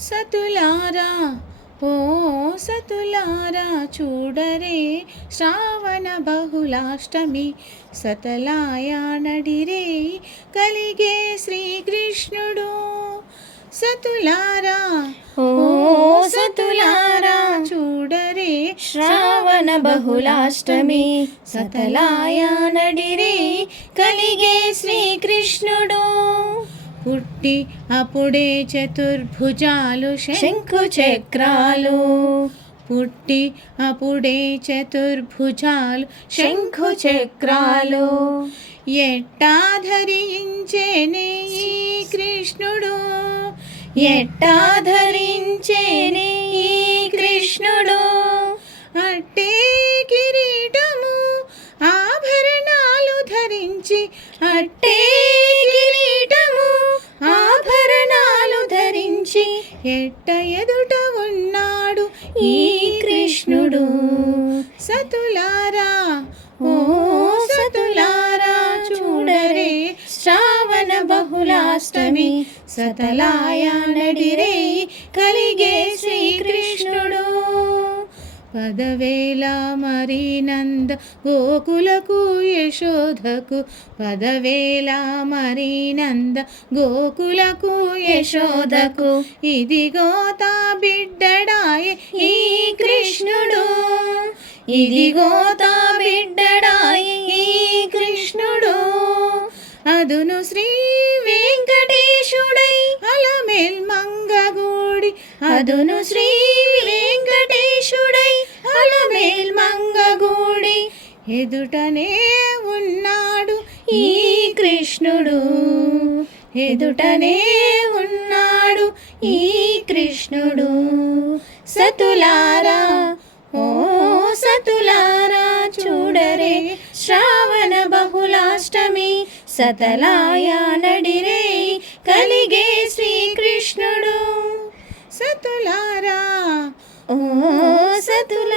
సతులారా ఓ సతులారా చూడరే శ్రావణ బహుళాష్టమి సతలాయా నడిరే కలిగే శ్రీకృష్ణుడు. సతులారా ఓ సతులారా చూడరే శ్రావణ బహుళాష్టమి సతలాయ నడిరే కలిగే శ్రీకృష్ణుడు. పుట్టి అప్పుడే చతుర్భుజాలు శంకు చక్రాలు పుట్టి అప్పుడే చతుర్భుజాలు శంఖు చక్రాలు ఎట్టా ధరించేనే ఈ కృష్ణుడు? ఎట్టా ధరించేనే ఈ కృష్ణుడు? అట్టే కిరీటము ఆభరణాలు ధరించి అట్టే ఎట్ట ఎదుట ఉన్నాడు ఈ కృష్ణుడు? సతులారా ఓ సతులారా చూడరే శ్రావణ బహుళాష్టమి సతలాయ నడిరే కలిగే పదవేల మరి నంద గోకులకు యశోధకు పదవేల మరి నంద గోకులకు యశోధకు ఇదిగో తా బిడ్డడాయే ఈ కృష్ణుడు. ఇదిగో తా బిడ్డడాయి ఈ కృష్ణుడు. అదును శ్రీ వెంకటేశుడై అలమెల్ మంగగూడి. అదును శ్రీ ఎదుటనే ఉన్నాడు ఈ కృష్ణుడు. ఎదుటనే ఉన్నాడు ఈ కృష్ణుడు. సతులారా ఓ సతులారా చూడరే శ్రావణ బహుళాష్టమి. సతలాయా నడిరే కలిగే శ్రీకృష్ణుడు. సతులారా ఓ సతుల